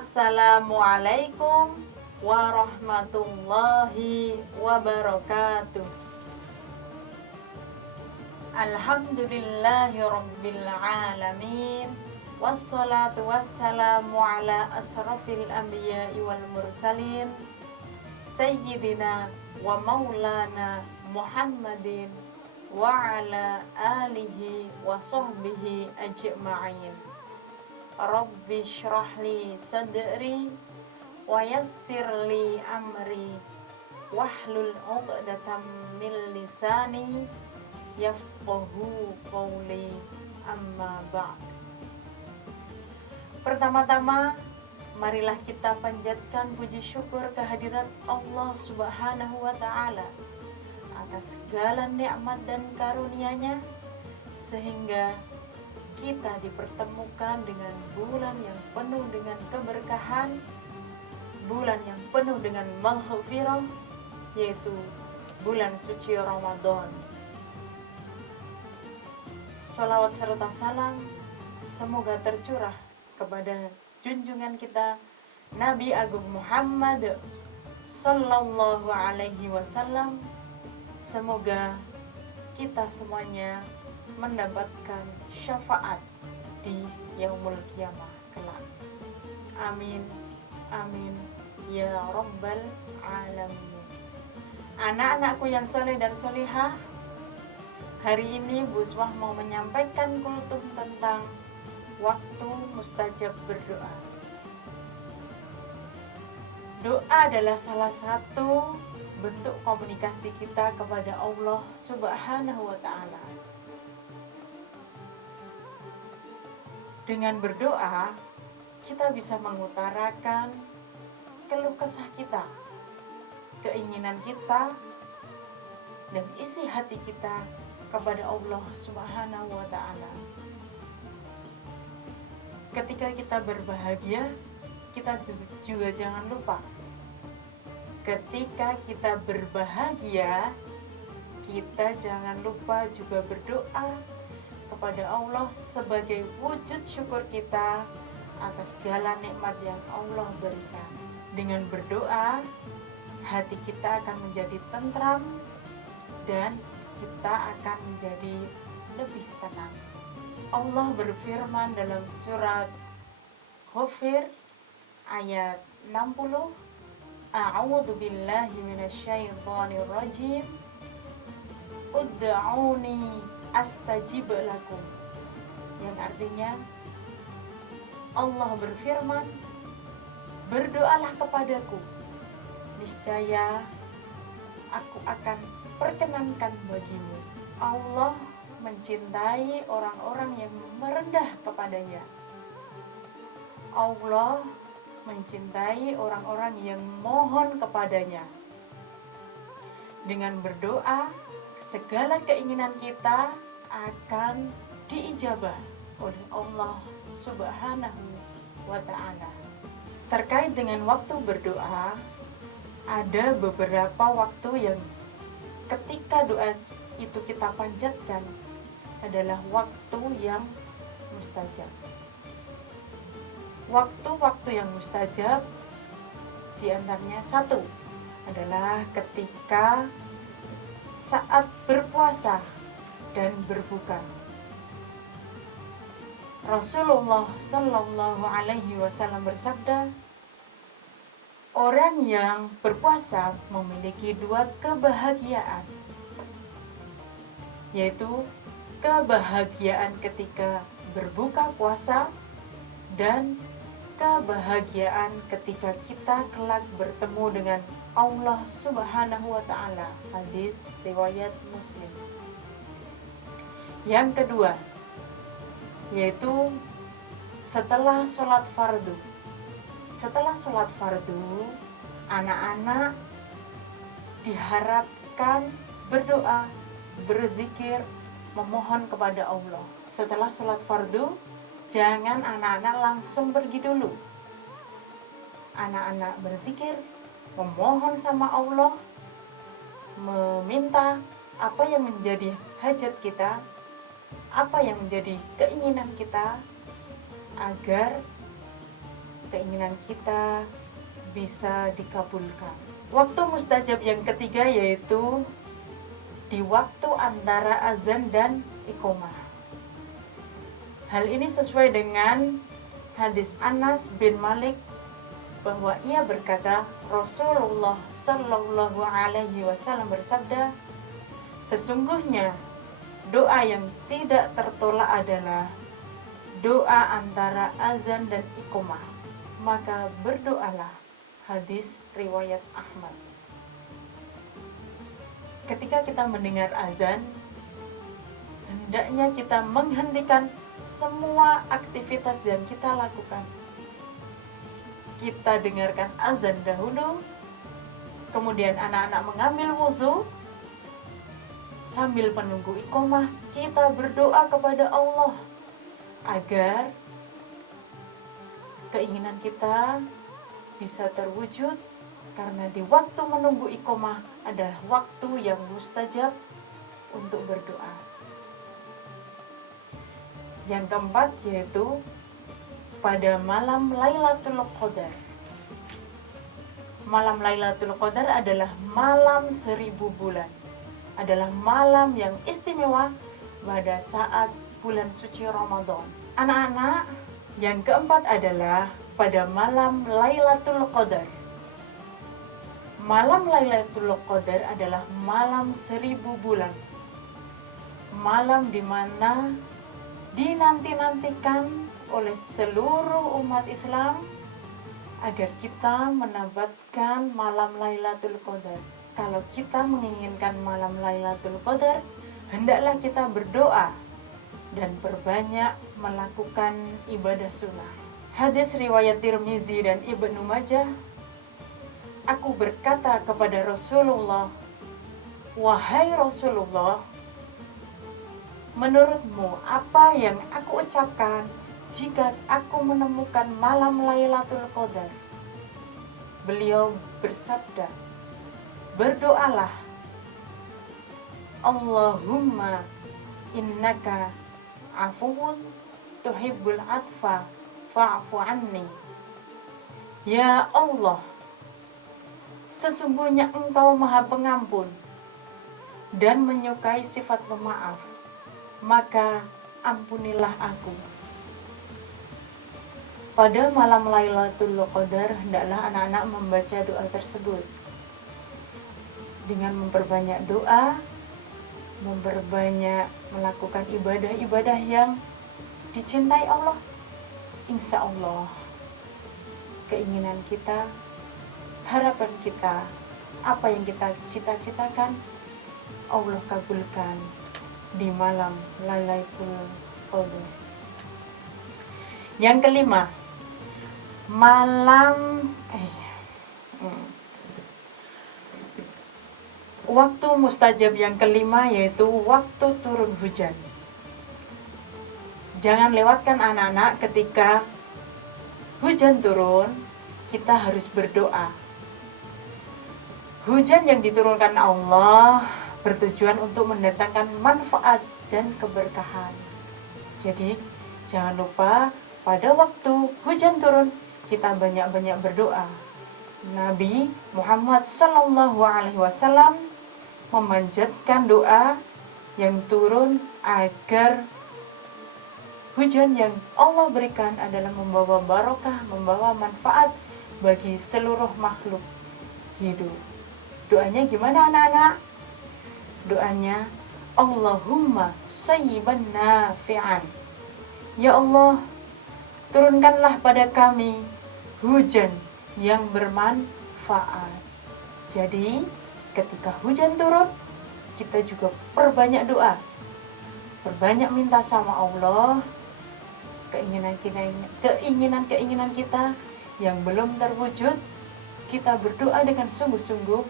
Assalamualaikum warahmatullahi wabarakatuh. Alhamdulillahi rabbil alamin. Wassalatu wassalamu ala asrafil anbiya'i wal mursalin Sayyidina wa maulana Muhammadin wa ala alihi wa sahbihi ajma'in. Rabbi syrahli sadri wa yassirli amri wahlul 'uqdatam min lisani yafqahu qawli, amma ba'd. Pertama-tama, marilah kita panjatkan puji syukur kehadirat Allah Subhanahu wa Ta'ala atas segala nikmat dan karunia-Nya, sehingga kita dipertemukan dengan bulan yang penuh dengan keberkahan, bulan yang penuh dengan maghfirah, yaitu bulan suci Ramadan. Sholawat serta salam semoga tercurah kepada junjungan kita Nabi Agung Muhammad Sallallahu Alaihi Wasallam. Semoga kita semuanya mendapatkan syafaat di yaumul kiamah kelak. Amin, amin, ya rabbal alamin. Anak-anakku yang soleh dan solihah, hari ini Bu Swah mau menyampaikan kultum tentang waktu mustajab berdoa. Doa adalah salah satu bentuk komunikasi kita kepada Allah Subhanahu wa Ta'ala. Dengan berdoa, kita bisa mengutarakan keluh kesah kita, keinginan kita, dan isi hati kita kepada Allah Subhanahu wa Ta'ala. Ketika kita berbahagia, kita juga jangan lupa. Ketika kita berbahagia, kita jangan lupa juga berdoa kepada Allah sebagai wujud syukur kita atas segala nikmat yang Allah berikan. Dengan berdoa, hati kita akan menjadi tentram dan kita akan menjadi lebih tenang. Allah berfirman dalam surat Ghafir ayat 60, A'udzu billahi minasyaitonir rajim. Ud'uni astajib lakum. Yang artinya Allah berfirman, berdoalah kepadaku, niscaya aku akan perkenankan bagimu. Allah mencintai orang-orang yang merendah kepadanya. Allah mencintai orang-orang yang mohon kepadanya. Dengan berdoa, segala keinginan kita akan diijabah oleh Allah Subhanahu wa Ta'ala. Terkait dengan waktu berdoa, ada beberapa waktu yang ketika doa itu kita panjatkan adalah waktu yang mustajab. Waktu-waktu yang mustajab diantaranya satu adalah ketika saat berpuasa dan berbuka. Rasulullah Sallallahu Alaihi Wasallam bersabda, orang yang berpuasa memiliki dua kebahagiaan, yaitu kebahagiaan ketika berbuka puasa dan kebahagiaan ketika kita kelak bertemu dengan Allah Subhanahu wa Ta'ala. Hadis riwayat Muslim. Yang kedua, yaitu setelah sholat fardu. Setelah sholat fardu, anak-anak diharapkan berdoa, berzikir, memohon kepada Allah. Setelah sholat fardu, jangan anak-anak langsung pergi dulu. Anak-anak berzikir, memohon sama Allah, meminta apa yang menjadi hajat kita, apa yang menjadi keinginan kita, agar keinginan kita bisa dikabulkan. Waktu mustajab yang ketiga yaitu di waktu antara azan dan iqamah. Hal ini sesuai dengan hadis Anas bin Malik bahwa ia berkata, Rasulullah Shallallahu Alaihi Wasallam bersabda, sesungguhnya doa yang tidak tertolak adalah doa antara azan dan iqamah. Maka berdoalah. Hadis riwayat Ahmad. Ketika kita mendengar azan, hendaknya kita menghentikan semua aktivitas yang kita lakukan. Kita dengarkan azan dahulu, kemudian anak-anak mengambil wuzu, sambil menunggu iqamah, kita berdoa kepada Allah agar keinginan kita bisa terwujud, karena di waktu menunggu iqamah adalah waktu yang mustajab untuk berdoa. Yang keempat yaitu pada malam Lailatul Qadar. Malam Lailatul Qadar adalah malam 1000 bulan. Adalah malam yang istimewa pada saat bulan suci Ramadan. Anak-anak, yang keempat adalah pada malam Lailatul Qadar. Malam Lailatul Qadar adalah malam 1000 bulan. Malam di mana dinanti-nantikan oleh seluruh umat Islam agar kita mendapatkan malam Lailatul Qadar. Kalau kita menginginkan malam Lailatul Qadar, hendaklah kita berdoa dan perbanyak melakukan ibadah sunnah. Hadis riwayat Tirmizi dan Ibnu Majah, aku berkata kepada Rasulullah, wahai Rasulullah, menurutmu apa yang aku ucapkan jika aku menemukan malam Lailatul Qadar? Beliau bersabda, berdoalah, Allahumma innaka afuwun tuhibbul atfa fa'fu anni. Ya Allah, sesungguhnya Engkau Maha Pengampun dan menyukai sifat pemaaf, maka ampunilah aku. Pada malam Lailatul Qadar, hendaklah anak-anak membaca doa tersebut dengan memperbanyak doa, memperbanyak melakukan ibadah-ibadah yang dicintai Allah. Insya Allah keinginan kita, harapan kita, apa yang kita cita-citakan, Allah kabulkan di malam Lailatul Qadar. Yang kelima, waktu mustajab yang kelima yaitu waktu turun hujan. Jangan lewatkan anak-anak, ketika hujan turun, kita harus berdoa. Hujan yang diturunkan Allah bertujuan untuk mendatangkan manfaat dan keberkahan. Jadi, jangan lupa pada waktu hujan turun, kita banyak-banyak berdoa. Nabi Muhammad SAW memanjatkan doa yang turun agar hujan yang Allah berikan adalah membawa barokah, membawa manfaat bagi seluruh makhluk hidup. Doanya gimana anak-anak? Doanya, Allahumma sayyiban nafi'an. Ya Allah, turunkanlah pada kami hujan yang bermanfaat. Jadi, ketika hujan turun, kita juga perbanyak doa. Perbanyak minta sama Allah keinginan kita yang belum terwujud, kita berdoa dengan sungguh-sungguh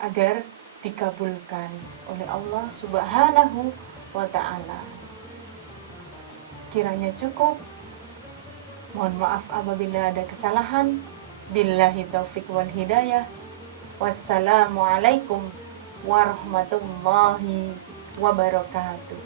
agar dikabulkan oleh Allah Subhanahu wa ta'ala. Kiranya cukup. Mohon maaf apabila ada kesalahan. Billahi taufiq wal hidayah. Wassalamualaikum warahmatullahi wabarakatuh.